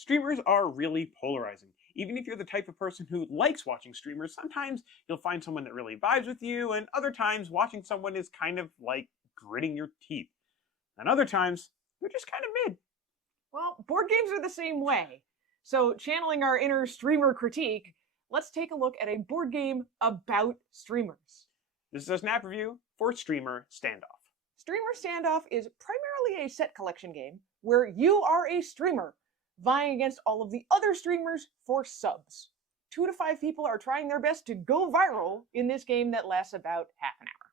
Streamers are really polarizing. Even if you're the type of person who likes watching streamers, sometimes you'll find someone that really vibes with you, and other times watching someone is kind of like gritting your teeth. And other times, they're just kind of mid. Well, board games are the same way. So, channeling our inner streamer critique, let's take a look at a board game about streamers. This is a snap review for Streamer Standoff. Streamer Standoff is primarily a set collection game where you are a streamer vying against all of the other streamers for subs. 2 to 5 people are trying their best to go viral in this game that lasts about half an hour.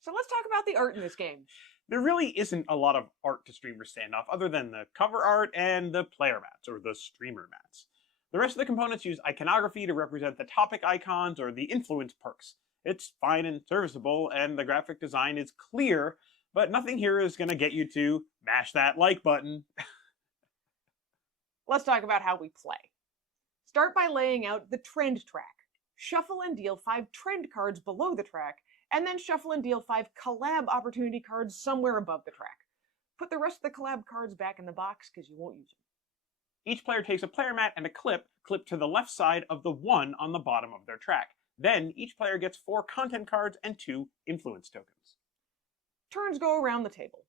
So let's talk about the art in this game. There really isn't a lot of art to Streamer Standoff other than the cover art and the player mats, or the streamer mats. The rest of the components use iconography to represent the topic icons or the influence perks. It's fine and serviceable, and the graphic design is clear, but nothing here is going to get you to mash that like button. Let's talk about how we play. Start by laying out the trend track. Shuffle and deal 5 trend cards below the track, and then shuffle and deal 5 collab opportunity cards somewhere above the track. Put the rest of the collab cards back in the box because you won't use them. Each player takes a player mat and a clip to the left side of the one on the bottom of their track. Then each player gets 4 content cards and 2 influence tokens. Turns go around the table.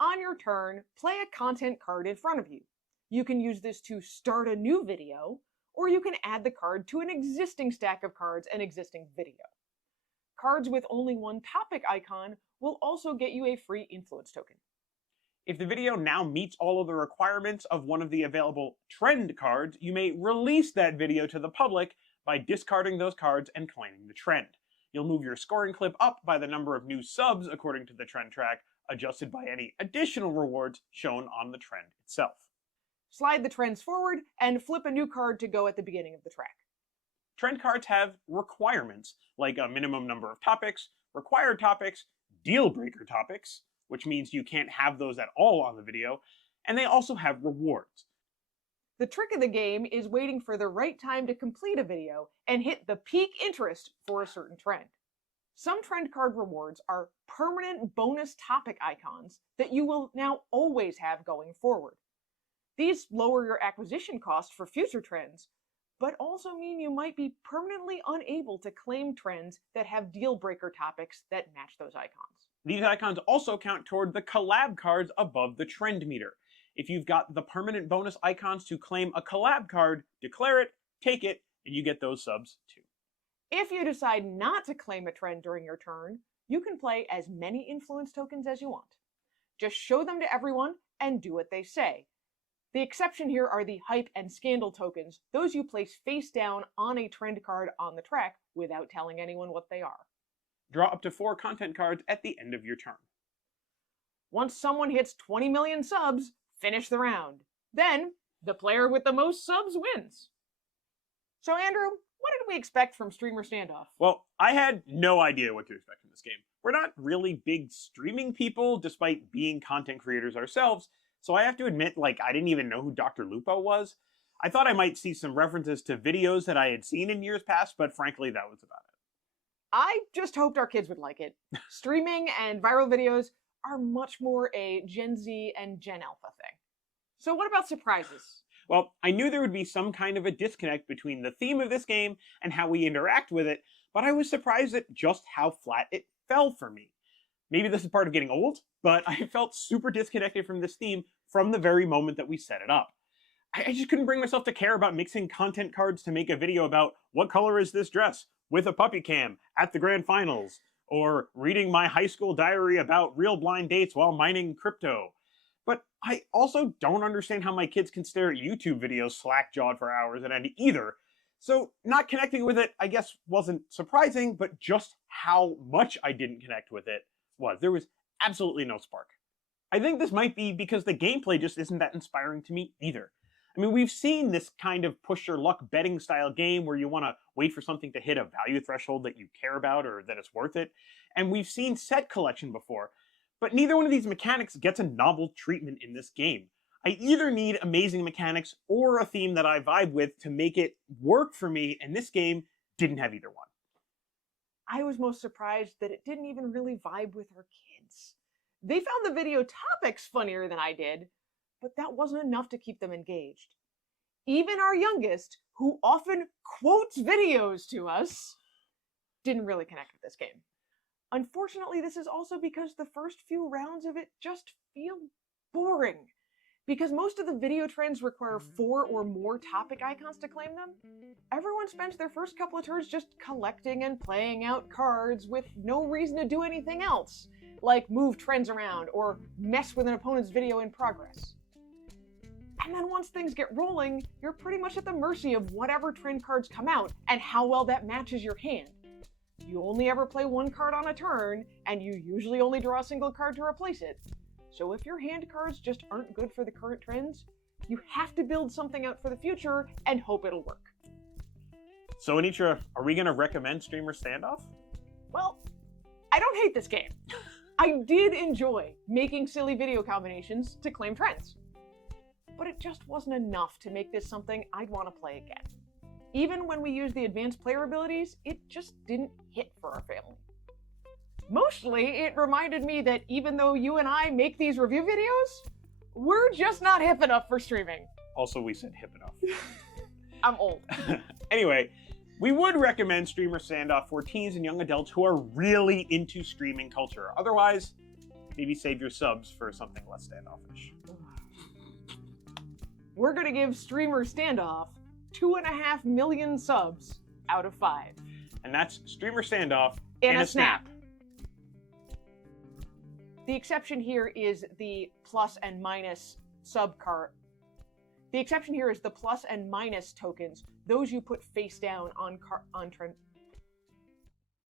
On your turn, play a content card in front of you. You can use this to start a new video, or you can add the card to an existing stack of cards and existing video. Cards with only one topic icon will also get you a free influence token. If the video now meets all of the requirements of one of the available trend cards, you may release that video to the public by discarding those cards and claiming the trend. You'll move your scoring clip up by the number of new subs according to the trend track, adjusted by any additional rewards shown on the trend itself. Slide the trends forward and flip a new card to go at the beginning of the track. Trend cards have requirements, like a minimum number of topics, required topics, deal breaker topics, which means you can't have those at all on the video, and they also have rewards. The trick of the game is waiting for the right time to complete a video and hit the peak interest for a certain trend. Some trend card rewards are permanent bonus topic icons that you will now always have going forward. These lower your acquisition cost for future trends, but also mean you might be permanently unable to claim trends that have deal breaker topics that match those icons. These icons also count toward the collab cards above the trend meter. If you've got the permanent bonus icons to claim a collab card, declare it, take it, and you get those subs too. If you decide not to claim a trend during your turn, you can play as many influence tokens as you want. Just show them to everyone and do what they say. The exception here are the hype and scandal tokens, those you place face down on a trend card on the track without telling anyone what they are. Draw up to 4 content cards at the end of your turn. Once someone hits 20 million subs, finish the round. Then, the player with the most subs wins. So Andrew, what did we expect from Streamer Standoff? Well, I had no idea what to expect from this game. We're not really big streaming people, despite being content creators ourselves, so I have to admit, I didn't even know who Dr. Lupo was. I thought I might see some references to videos that I had seen in years past, but frankly, that was about it. I just hoped our kids would like it. Streaming and viral videos are much more a Gen Z and Gen Alpha thing. So what about surprises? Well, I knew there would be some kind of a disconnect between the theme of this game and how we interact with it, but I was surprised at just how flat it fell for me. Maybe this is part of getting old, but I felt super disconnected from this theme from the very moment that we set it up. I just couldn't bring myself to care about mixing content cards to make a video about what color is this dress with a puppy cam at the grand finals, or reading my high school diary about real blind dates while mining crypto. But I also don't understand how my kids can stare at YouTube videos slack-jawed for hours at end either. So not connecting with it, I guess, wasn't surprising, but just how much I didn't connect with it was. There was absolutely no spark. I think this might be because the gameplay just isn't that inspiring to me either. I mean, we've seen this kind of push your luck betting style game where you want to wait for something to hit a value threshold that you care about or that it's worth it. And we've seen set collection before, but neither one of these mechanics gets a novel treatment in this game. I either need amazing mechanics or a theme that I vibe with to make it work for me, and this game didn't have either one. I was most surprised that it didn't even really vibe with our kids. They found the video topics funnier than I did, but that wasn't enough to keep them engaged. Even our youngest, who often quotes videos to us, didn't really connect with this game. Unfortunately, this is also because the first few rounds of it just feel boring. Because most of the video trends require 4 or more topic icons to claim them, everyone spends their first couple of turns just collecting and playing out cards with no reason to do anything else, like move trends around or mess with an opponent's video in progress. And then once things get rolling, you're pretty much at the mercy of whatever trend cards come out and how well that matches your hand. You only ever play one card on a turn, and you usually only draw a single card to replace it. So if your hand cards just aren't good for the current trends, you have to build something out for the future and hope it'll work. So Anitra, are we going to recommend Streamer Standoff? Well, I don't hate this game. I did enjoy making silly video combinations to claim trends. But it just wasn't enough to make this something I'd want to play again. Even when we used the advanced player abilities, it just didn't hit for our family. Mostly, it reminded me that even though you and I make these review videos, we're just not hip enough for streaming. Also, we said hip enough. I'm old. Anyway, we would recommend Streamer Standoff for teens and young adults who are really into streaming culture. Otherwise, maybe save your subs for something less standoffish. We're gonna give Streamer Standoff 2.5 million subs out of 5. And that's Streamer Standoff in a snap. The exception here is the plus and minus sub card. The exception here is the plus and minus tokens, those you put face down on